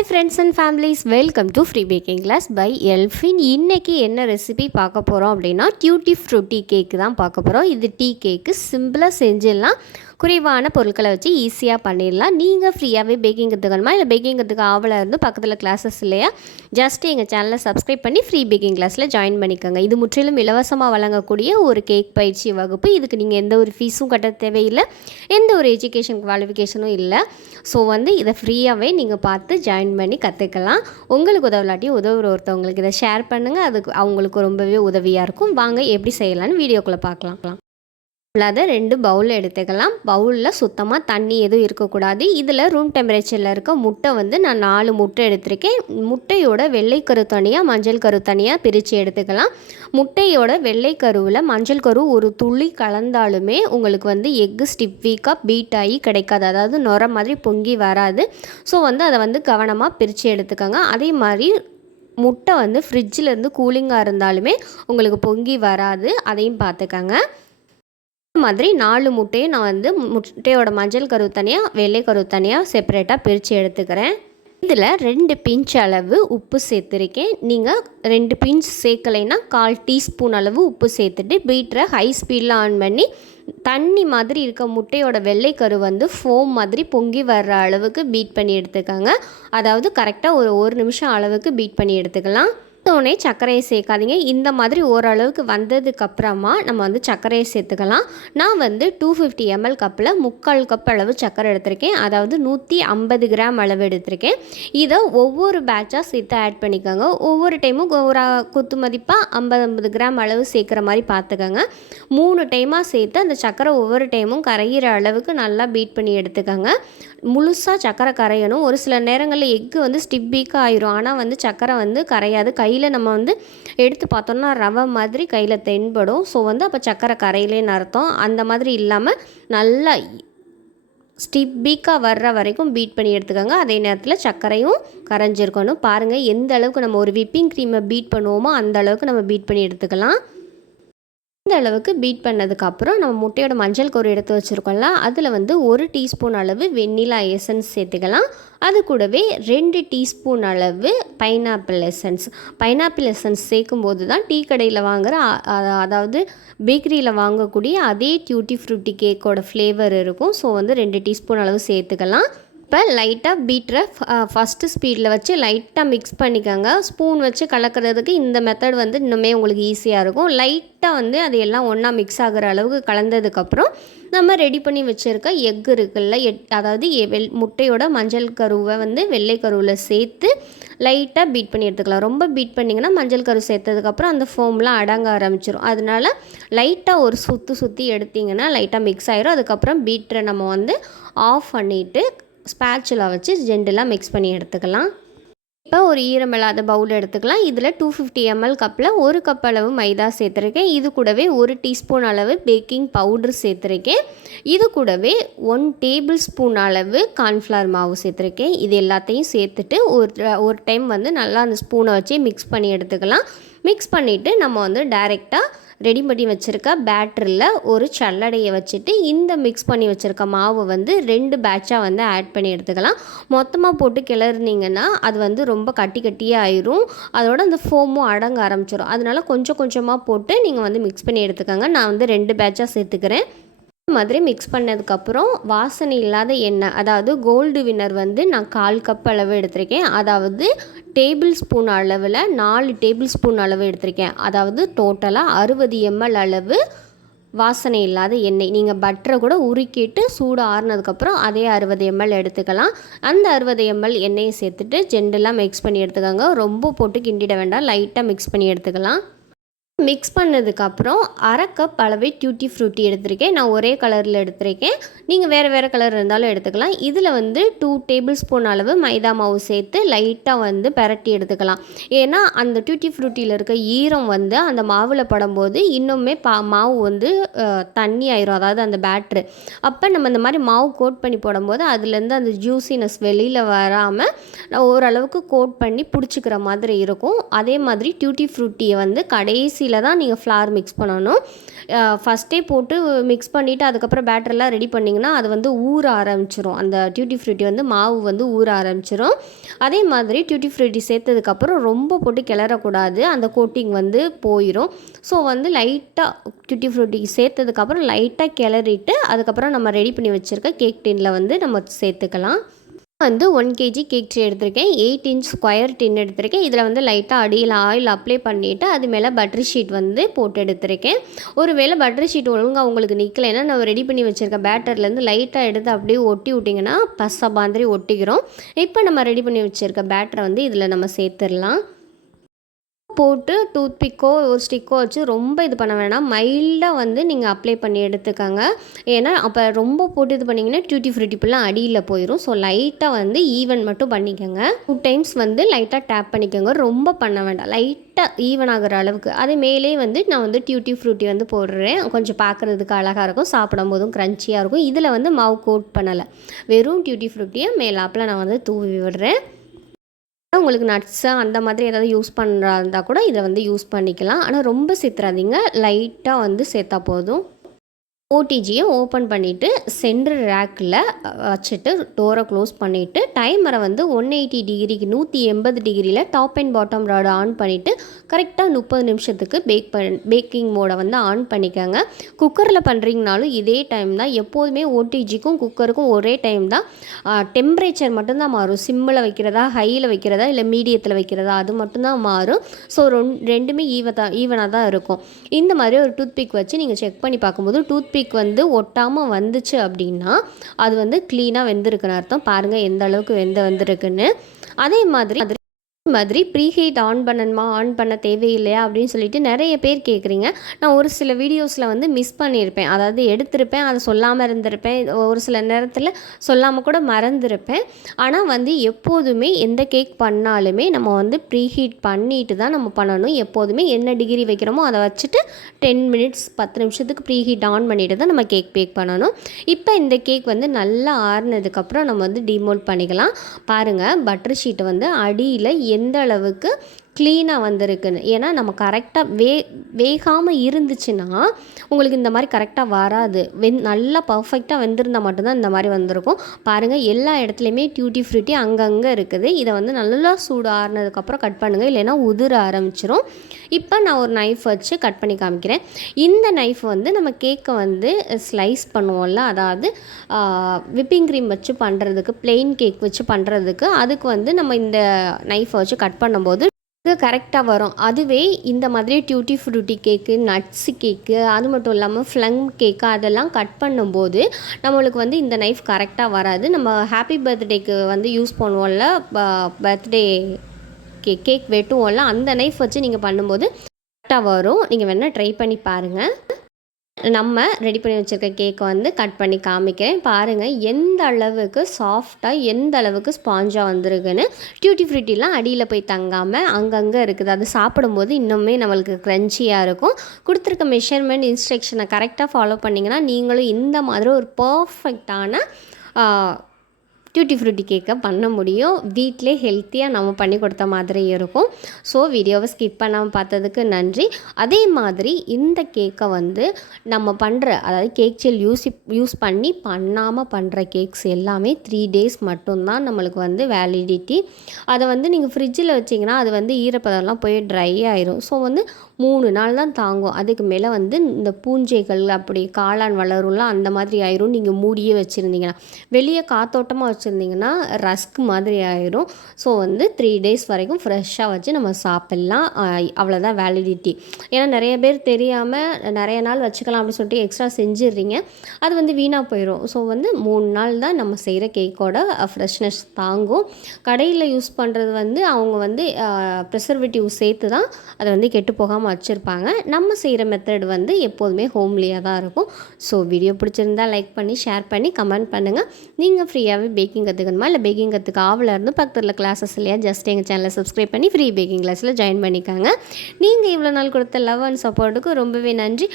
Hi friends and families, welcome to Free Baking Class by Elfin. இன்னைக்கு என்ன recipe பார்க்க போகிறோம் அப்படின்னா டியூட்டி ஃப்ரூட்டி கேக்கு தான் பார்க்க போகிறோம். இது டீ கேக்கு சிம்பிளாக செஞ்சிடலாம், குறைவான பொருட்களை வச்சு ஈஸியாக பண்ணிடலாம். நீங்கள் ஃப்ரீயாகவே பேக்கிங் கற்றுக்கணுமா இல்லை பேக்கிங் கற்றுக்க ஆவலாக இருந்து பக்கத்தில் கிளாஸஸ் இல்லையா, ஜஸ்ட் எங்கள் சேனலை சப்ஸ்கிரைப் பண்ணி ஃப்ரீ பேக்கிங் கிளாஸில் ஜாயின் பண்ணிக்கோங்க. இது முற்றிலும் இலவசமாக வழங்கக்கூடிய ஒரு கேக் பயிற்சி வகுப்பு. இதுக்கு நீங்கள் எந்த ஒரு ஃபீஸும் கட்ட தேவையில்லை, எந்த ஒரு எஜுகேஷன் குவாலிஃபிகேஷனும் இல்லை. ஸோ இதை ஃப்ரீயாகவே நீங்கள் பார்த்து ஜாயின் பண்ணி கற்றுக்கலாம். உங்களுக்கு உதவலாட்டி உதவுற ஒருத்தவங்களுக்கு இதை ஷேர் பண்ணுங்கள், அதுக்கு அவங்களுக்கு ரொம்பவே உதவியாக இருக்கும். வாங்க எப்படி செய்யலான்னு வீடியோக்குள்ளே பார்க்கலாம். இல்லாத 2 பவுல் எடுத்துக்கலாம். பவுலில் சுத்தமாக தண்ணி எதுவும் இருக்கக்கூடாது. இதில் ரூம் டெம்பரேச்சரில் இருக்க முட்டை நான் 4 முட்டை எடுத்திருக்கேன். முட்டையோட வெள்ளைக்கரு தனியாக மஞ்சள் கரு தனியாக பிரித்து எடுத்துக்கலாம். முட்டையோட வெள்ளைக்கருவில் மஞ்சள் கரு ஒரு துளி கலந்தாலுமே உங்களுக்கு எக்கு ஸ்டிஃபிக்காக பீட் ஆகி கிடைக்காது, அதாவது நுர மாதிரி பொங்கி வராது. ஸோ அதை கவனமாக பிரித்து எடுத்துக்கோங்க. அதே மாதிரி முட்டை ஃப்ரிட்ஜில் இருந்து கூலிங்காக இருந்தாலுமே உங்களுக்கு பொங்கி வராது, அதையும் பார்த்துக்கோங்க. மாதிரி 4 முட்டையும் நான் முட்டையோட மஞ்சள் கரு தனியாக வெள்ளை கரு தனியாக செப்பரேட்டாக பிரித்து எடுத்துக்கிறேன். இதில் 2 பிஞ்ச் அளவு உப்பு சேர்த்துருக்கேன். நீங்கள் 2 பிஞ்ச் சேர்க்கலைன்னா 1/4 டீஸ்பூன் அளவு உப்பு சேர்த்துட்டு பீட்டரை ஹை ஸ்பீடில் ஆன் பண்ணி தண்ணி மாதிரி இருக்க முட்டையோட வெள்ளை கரு ஃபோம் மாதிரி பொங்கி வர்ற அளவுக்கு பீட் பண்ணி எடுத்துக்கோங்க. அதாவது கரெக்டாக ஒரு 1 நிமிஷம் அளவுக்கு பீட் பண்ணி எடுத்துக்கலாம். உடனே சர்க்கரையை சேர்க்காதீங்க. இந்த மாதிரி ஓரளவுக்கு வந்ததுக்கப்புறமா நம்ம சர்க்கரையை சேர்த்துக்கலாம். நான் 250 ml கப்பில் 3/4 கப் அளவு சர்க்கரை எடுத்திருக்கேன், அதாவது 150 கிராம் அளவு எடுத்திருக்கேன். இதை ஒவ்வொரு பேட்சாக சேர்த்து ஆட் பண்ணிக்கோங்க. ஒவ்வொரு டைமும் ஒரு குத்து மதிப்பாக 50 கிராம் அளவு சேர்க்குற மாதிரி பார்த்துக்கோங்க. 3 டைமாக சேர்த்து அந்த சர்க்கரை ஒவ்வொரு டைமும் கரையிற அளவுக்கு நல்லா பீட் பண்ணி எடுத்துக்கோங்க. முழுசாக சர்க்கரை கரையணும். ஒரு சில நேரங்களில் எக்கு ஸ்டிப்பிக்காக ஆயிரும், ஆனால் சர்க்கரை கரையாது. கையில் நம்ம எடுத்து பார்த்தோம்னா ரவை மாதிரி கையில் தென்படும். ஸோ அப்போ சர்க்கரை கரையிலேன்னு அர்த்தம். அந்த மாதிரி இல்லாமல் நல்லா ஸ்டிப்பிக்காக வர்ற வரைக்கும் பீட் பண்ணி எடுத்துக்கோங்க. அதே நேரத்தில் சர்க்கரையும் கரைஞ்சிருக்கணும். பாருங்கள், எந்த அளவுக்கு நம்ம ஒரு விப்பிங் க்ரீமை பீட் பண்ணுவோமோ அந்த அளவுக்கு நம்ம பீட் பண்ணி எடுத்துக்கலாம். இந்த அளவுக்கு பீட் பண்ணதுக்கப்புறம் நம்ம முட்டையோட மஞ்சள் கரு எடுத்து வச்சுருக்கோம்ல, அதில் 1 டீஸ்பூன் அளவு வெண்ணிலா எசன்ஸ் சேர்த்துக்கலாம். அது கூடவே 2 டீஸ்பூன் அளவு பைனாப்பிள் எசன்ஸ் சேர்க்கும்போது தான் டீ கடையில் வாங்குகிற அதாவது பேக்கரியில் வாங்கக்கூடிய அதே டியூட்டி ஃப்ரூட்டி கேக்கோட ஃப்ளேவர் இருக்கும். ஸோ 2 டீஸ்பூன் அளவு சேர்த்துக்கலாம். இப்போ லைட்டாக பீட்டரை ஃபஸ்ட்டு ஸ்பீடில் வச்சு லைட்டாக மிக்ஸ் பண்ணிக்கோங்க. ஸ்பூன் வச்சு கலக்கிறதுக்கு இந்த மெத்தட் இன்னுமே உங்களுக்கு ஈஸியாக இருக்கும். லைட்டாக அது எல்லாம் ஒன்றா மிக்ஸ் ஆகிற அளவுக்கு கலந்ததுக்கப்புறம் நம்ம ரெடி பண்ணி வச்சுருக்க எக் இருக்குல்ல, அதாவது முட்டையோட மஞ்சள் கருவை வெள்ளை கருவில் சேர்த்து லைட்டாக பீட் பண்ணி எடுத்துக்கலாம். ரொம்ப பீட் பண்ணிங்கன்னா மஞ்சள் கரு சேர்த்ததுக்கப்புறம் அந்த ஃபோம்லாம் அடங்க ஆரம்பிச்சிடும். அதனால லைட்டாக ஒரு சுற்றி எடுத்திங்கன்னா லைட்டாக மிக்ஸ் ஆகிரும். அதுக்கப்புறம் பீட்டரை நம்ம ஆஃப் பண்ணிவிட்டு ஸ்பேச்சுலா வச்சு ஜென்டலாக மிக்ஸ் பண்ணி எடுத்துக்கலாம். இப்போ ஒரு ஈரமில்லாத பவுல் எடுத்துக்கலாம். இதில் 250 ml கப்பில் 1 கப் அளவு மைதா சேர்த்துருக்கேன். இது கூடவே 1 டீஸ்பூன் அளவு பேக்கிங் பவுடர் சேர்த்துருக்கேன். இது கூடவே 1 டேபிள் ஸ்பூன் அளவு கார்ன்ஃப்ளவர் மாவு சேர்த்துருக்கேன். இது எல்லாத்தையும் சேர்த்துட்டு ஒரு டைம் நல்லா அந்த ஸ்பூனை வச்சு மிக்ஸ் பண்ணி எடுத்துக்கலாம். மிக்ஸ் பண்ணிவிட்டு நம்ம டைரெக்டாக ரெடி பண்ணி வச்சுருக்க பேட்டரில் ஒரு சல்லடையை வச்சுட்டு இந்த மிக்ஸ் பண்ணி வச்சுருக்க மாவு 2 பேட்சாக ஆட் பண்ணி எடுத்துக்கலாம். மொத்தமாக போட்டு கிளறினீங்கன்னா அது ரொம்ப கட்டியாக ஆயிரும், அதோட அந்த ஃபோமும் அடங்க ஆரம்பிச்சிடும். அதனால கொஞ்சம் கொஞ்சமாக போட்டு நீங்கள் மிக்ஸ் பண்ணி எடுத்துக்கோங்க. நான் 2 பேட்சாக சேர்த்துக்கிறேன். மாதிரி மிக்ஸ் பண்ணதுக்கப்புறம் வாசனை இல்லாத எண்ணெய், அதாவது கோல்டு வின்னர் நான் 1/4 கப் அளவு எடுத்திருக்கேன். அதாவது டேபிள் ஸ்பூன் அளவில் 4 டேபிள் ஸ்பூன் அளவு எடுத்திருக்கேன். அதாவது டோட்டலாக 60 ml அளவு வாசனை இல்லாத எண்ணெய். நீங்கள் பட்டரை கூட உருக்கிட்டு சூடு ஆறுனதுக்கப்புறம் அதே 60 ml எடுத்துக்கலாம். அந்த 60 ml எண்ணெயை சேர்த்துட்டு ஜென்டலாக மிக்ஸ் பண்ணி எடுத்துக்கோங்க. ரொம்ப போட்டு கிண்டிட வேண்டாம், லைட்டாக மிக்ஸ் பண்ணி எடுத்துக்கலாம். மிக்ஸ் பண்ணதுக்கப்புறம் 1/2 கப் அளவு டியூட்டி ஃப்ரூட்டி எடுத்திருக்கேன். நான் ஒரே கலரில் எடுத்திருக்கேன், நீங்கள் வேறு கலர் இருந்தாலும் எடுத்துக்கலாம். இதில் 2 டேபிள் ஸ்பூன் அளவு மைதா மாவு சேர்த்து லைட்டாக பெரட்டி எடுத்துக்கலாம். ஏன்னா அந்த டியூட்டி ஃப்ரூட்டியில் இருக்க ஈரம் அந்த மாவில் படும்போது இன்னுமே மாவு தண்ணி ஆயிரும், அதாவது அந்த பேட்ரு. அப்போ நம்ம இந்த மாதிரி மாவு கோட் பண்ணி போடும்போது அதுலேருந்து அந்த ஜூஸினஸ் வெளியில் வராமல் ஓரளவுக்கு கோட் பண்ணி பிடிச்சிக்கிற மாதிரி இருக்கும். அதே மாதிரி டியூட்டி ஃப்ரூட்டியை கடைசி குவான்டிட்டியில் தான் நீங்கள் ஃப்ளார் மிக்ஸ் பண்ணணும். ஃபஸ்ட்டே போட்டு மிக்ஸ் பண்ணிவிட்டு அதுக்கப்புறம் பேட்டரெல்லாம் ரெடி பண்ணிங்கன்னா அது வந்து ஊற ஆரம்பிச்சிரும். அந்த டியூட்டி ஃப்ரூட்டி வந்து மாவு வந்து ஊற ஆரம்பிச்சிரும். அதே மாதிரி டியூட்டி ஃப்ரூட்டி சேர்த்ததுக்கப்புறம் ரொம்ப போட்டு கிளறக்கூடாது, அந்த கோட்டிங் வந்து போயிடும். ஸோ வந்து லைட்டாக டியூட்டி ஃப்ரூட்டி சேர்த்ததுக்கப்புறம் லைட்டாக கிளறிட்டு அதுக்கப்புறம் நம்ம ரெடி பண்ணி வச்சுருக்க கேக் டின்னில் வந்து நம்ம சேர்த்துக்கலாம். வந்து 1 kg கேக் ட்ரே எடுத்திருக்கேன். 8 inch ஸ்கொயர் டின் எடுத்திருக்கேன். இதில் வந்து லைட்டாக அடியில் ஆயில் அப்ளை பண்ணிவிட்டு அது மேலே பட்டர் ஷீட் வந்து போட்டு எடுத்திருக்கேன். ஒரு வேளை பட்டர் ஷீட் ஒழுங்காக உங்களுக்கு நிற்கலைன்னா நம்ம ரெடி பண்ணி வச்சுருக்க பேட்டர்லேருந்து லைட்டாக எடுத்து அப்படியே ஒட்டி விட்டிங்கன்னா பசை மாதிரி ஒட்டிக்கிறோம். இப்போ நம்ம ரெடி பண்ணி வச்சுருக்க பேட்டரை வந்து இதில் நம்ம சேர்த்துடலாம். போட்டு டூத்பிக்கோ ஒரு ஸ்டிக்கோ வச்சு ரொம்ப இது பண்ண வேணாம், மைல்டாக வந்து நீங்கள் அப்ளை பண்ணி எடுத்துக்கோங்க. ஏன்னா அப்போ ரொம்ப போட்டு இது பண்ணிங்கன்னா டியூட்டி ஃப்ரூட்டிப்பெல்லாம் அடியில் போயிடும். ஸோ லைட்டாக வந்து ஈவன் மட்டும் பண்ணிக்கோங்க. 2 times வந்து லைட்டாக டேப் பண்ணிக்கோங்க, ரொம்ப பண்ண வேண்டாம், லைட்டாக ஈவன் ஆகிற அளவுக்கு. அதே மேலே வந்து நான் வந்து டியூட்டி ஃப்ரூட்டி வந்து போடுறேன், கொஞ்சம் பார்க்குறதுக்கு அழகாக இருக்கும், சாப்பிடும் போதும் க்ரன்ச்சியாக இருக்கும். இதில் வந்து மாவு கோட் பண்ணலை, வெறும் டியூட்டி ஃப்ரூட்டியை மேலாப்பில் நான் வந்து தூவி விடுறேன். உங்களுக்கு நட்ஸு அந்த மாதிரி ஏதாவது யூஸ் பண்ணுறா இருந்தால் கூட இதை வந்து யூஸ் பண்ணிக்கலாம். ஆனால் ரொம்ப சேர்த்துறாதீங்க, லைட்டாக வந்து சேர்த்தா போதும். ஓடிஜியை ஓப்பன் பண்ணிவிட்டு சென்டர் ரேக்கில் வச்சுட்டு டோரை க்ளோஸ் பண்ணிவிட்டு டைமரை வந்து 180 டிகிரிக்கு 180 டிகிரியில் top and bottom rod on பண்ணிவிட்டு கரெக்டாக 30 நிமிஷத்துக்கு பேக்கிங் மோடை வந்து ஆன் பண்ணிக்கோங்க. குக்கரில் பண்ணுறீங்கனாலும் இதே டைம் தான். எப்போதுமே ஓடிஜிக்கும் குக்கருக்கும் ஒரே டைம் தான். டெம்பரேச்சர் மட்டும்தான் மாறும், சிம்மில் வைக்கிறதா ஹையில் வைக்கிறதா இல்லை மீடியத்தில் வைக்கிறதா அது மட்டும்தான் மாறும். ஸோ ரெண்டுமே ஈவனாக தான் இருக்கும். இந்த மாதிரி ஒரு டூத்பிக் வச்சு நீங்கள் செக் பண்ணி பார்க்கும்போது டூத்பிக் வந்து ஒட்டாமல் வந்துச்சு அப்படின்னா அது வந்து க்ளீனாக வெந்திருக்குன்னு அர்த்தம். பாருங்கள் எந்த அளவுக்கு வெந்திருக்குன்னு. அதே மாதிரி ப்ரீஹீட் ஆன் பண்ணணுமா, ஆன் பண்ண தேவையில்லையா அப்படின்னு சொல்லிட்டு நிறைய பேர் கேட்குறீங்க. நான் ஒரு சில வீடியோஸில் வந்து மிஸ் பண்ணியிருப்பேன், அதாவது எடுத்திருப்பேன், அதை சொல்லாமல் இருந்திருப்பேன், ஒரு சில நேரத்தில் சொல்லாமல் கூட மறந்துருப்பேன். ஆனால் வந்து எப்போதுமே எந்த கேக் பண்ணாலுமே நம்ம வந்து ப்ரீஹீட் பண்ணிட்டு தான் நம்ம பண்ணணும். எப்போதுமே என்ன டிகிரி வைக்கிறோமோ அதை வச்சுட்டு 10 minutes 10 நிமிஷத்துக்கு ப்ரீஹீட் ஆன் பண்ணிட்டு தான் நம்ம கேக் பேக் பண்ணணும். இப்போ இந்த கேக் வந்து நல்லா ஆறுனதுக்கப்புறம் நம்ம வந்து டிமோல்ட் பண்ணிக்கலாம். பாருங்கள் பட்டர் ஷீட்டை வந்து அடியில் எந்த அளவுக்கு க்ளீனாக வந்திருக்குன்னு. ஏன்னா நம்ம கரெக்டாக வேகாமல் இருந்துச்சுன்னா உங்களுக்கு இந்த மாதிரி கரெக்டாக வராது. நல்லா பர்ஃபெக்டாக வெந்திருந்தால் மட்டும்தான் இந்த மாதிரி வந்திருக்கும். பாருங்கள் எல்லா இடத்துலையுமே டியூட்டி ஃப்ரூட்டி அங்கங்கே இருக்குது. இதை வந்து நல்லா சூடு ஆறுனதுக்கப்புறம் கட் பண்ணுங்கள், இல்லைன்னா உதிர ஆரம்பிச்சிரும். இப்போ நான் ஒரு நைஃப் வச்சு கட் பண்ணி காமிக்கிறேன். இந்த நைஃப் வந்து நம்ம கேக்கை வந்து ஸ்லைஸ் பண்ணுவோம்ல, அதாவது விப்பிங் க்ரீம் வச்சு பண்ணுறதுக்கு, பிளெயின் கேக் வச்சு பண்ணுறதுக்கு, அதுக்கு வந்து நம்ம இந்த நைஃபை வச்சு கட் பண்ணும்போது இது கரெக்டாக வரும். அதுவே இந்த மாதிரி டியூட்டி ஃப்ரூட்டி கேக்கு, நட்ஸு கேக்கு, அது மட்டும் இல்லாமல் ஃப்ளம் கேக்கு அதெல்லாம் கட் பண்ணும்போது நம்மளுக்கு வந்து இந்த நைஃப் கரெக்டாக வராது. நம்ம ஹாப்பி பர்த்டேக்கு வந்து யூஸ் பண்ணுவோம்ல, பர்த்டே கேக் வெட்டுவோம்ல, அந்த நைஃப் வச்சு நீங்கள் பண்ணும்போது கரெக்டாக வரும். நீங்கள் வேணால் ட்ரை பண்ணி பாருங்கள். நம்ம ரெடி பண்ணி வச்சுருக்க கேக்கை வந்து கட் பண்ணி காமிக்கிறேன். பாருங்கள் எந்த அளவுக்கு சாஃப்டாக, எந்த அளவுக்கு ஸ்பாஞ்சாக வந்திருக்குன்னு. டியூட்டி ஃப்ரூட்டிலாம் அடியில் போய் தங்காமல் அங்கங்கே இருக்குது. அது சாப்பிடும்போது இன்னுமே நம்மளுக்கு க்ரன்ச்சியாக இருக்கும். கொடுத்துருக்க மெஷர்மெண்ட் இன்ஸ்ட்ரக்ஷனை கரெக்டாக ஃபாலோ பண்ணிங்கன்னா நீங்களும் இந்த மாதிரி ஒரு பர்ஃபெக்டான டியூட்டி ஃப்ரூட்டி கேக்கை பண்ண முடியும். வீட்டிலே ஹெல்த்தியாக நம்ம பண்ணி கொடுத்த மாதிரி இருக்கும். ஸோ வீடியோவை ஸ்கிப் பண்ணாமல் பார்த்ததுக்கு நன்றி. அதே மாதிரி இந்த கேக்கை வந்து நம்ம பண்ணுற, அதாவது கேக் செல் யூஸ் பண்ணி பண்ணாமல் பண்ணுற கேக்ஸ் எல்லாமே 3 days மட்டும்தான் நம்மளுக்கு வந்து வேலிடிட்டி. அதை வந்து நீங்கள் ஃப்ரிட்ஜில் வச்சிங்கன்னா அது வந்து ஈரப்பதம்லாம் போய் ட்ரை ஆயிரும். ஸோ வந்து 3 நாள் தான் தாங்கும். அதுக்கு மேலே வந்து இந்த பூஞ்சைகள் அப்படி காளான் வளரும்லாம் அந்த மாதிரி ஆயிரும். நீங்கள் மூடியே வச்சுருந்தீங்கன்னா, வெளியே காத்தோட்டமாக வச்சுருந்தீங்கன்னா ரஸ்க் மாதிரி ஆயிரும். ஸோ வந்து 3 days வரைக்கும் ஃப்ரெஷ்ஷாக வச்சு நம்ம சாப்பிட்லாம். அவ்வளோதான் வேலிடிட்டி. ஏன்னா நிறைய பேர் தெரியாமல் நிறைய நாள் வச்சுக்கலாம் அப்படின்னு சொல்லிட்டு எக்ஸ்ட்ரா செஞ்சிடுறீங்க, அது வந்து வீணாக போயிடும். ஸோ வந்து 3 நாள் தான் நம்ம செய்கிற கேக்கோட ஃப்ரெஷ்னஸ் தாங்கும். கடையில் யூஸ் பண்ணுறது வந்து அவங்க வந்து ப்ரிசர்வேட்டிவ் சேர்த்து தான் அதை வந்து கெட்டு போகாமல் வச்சுருப்பாங்க. நம்ம செய்கிற மெத்தட் வந்து எப்போதுமே ஹோம்லியாக தான் இருக்கும். ஸோ வீடியோ பிடிச்சிருந்தா லைக் பண்ணி, ஷேர் பண்ணி, கமெண்ட் பண்ணுங்கள். நீங்கள் ஃப்ரீயாகவே பேக்கிங் கற்றுக்கணுமா, இல்லை பேக்கிங் கற்றுக்க ஆவலாக இருந்து பக்கத்தில் கிளாஸஸ் இல்லையா, ஜஸ்ட் எங்கள் சேனலை சப்ஸ்கிரைப் பண்ணி ஃப்ரீ பேக்கிங் கிளாஸில் ஜாயின் பண்ணிக்காங்க. நீங்கள் இவ்வளோ நாள் கொடுத்த லவ் அண்ட் சப்போர்ட்டுக்கு ரொம்பவே நன்றி.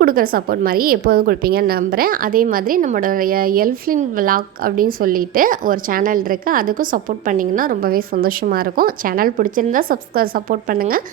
கொடுக்குற சப்போர்ட் மாதிரி எப்போதும் கொடுப்பீங்கன்னு நம்புகிறேன். அதே மாதிரி நம்மளோட எல்ஃபின் விலாக் அப்படின்னு சொல்லிட்டு ஒரு சேனல் இருக்குது, அதுக்கும் சப்போர்ட் பண்ணிங்கன்னா ரொம்பவே சந்தோஷமாக இருக்கும். சேனல் பிடிச்சிருந்தா சப்போர்ட் பண்ணுங்கள்.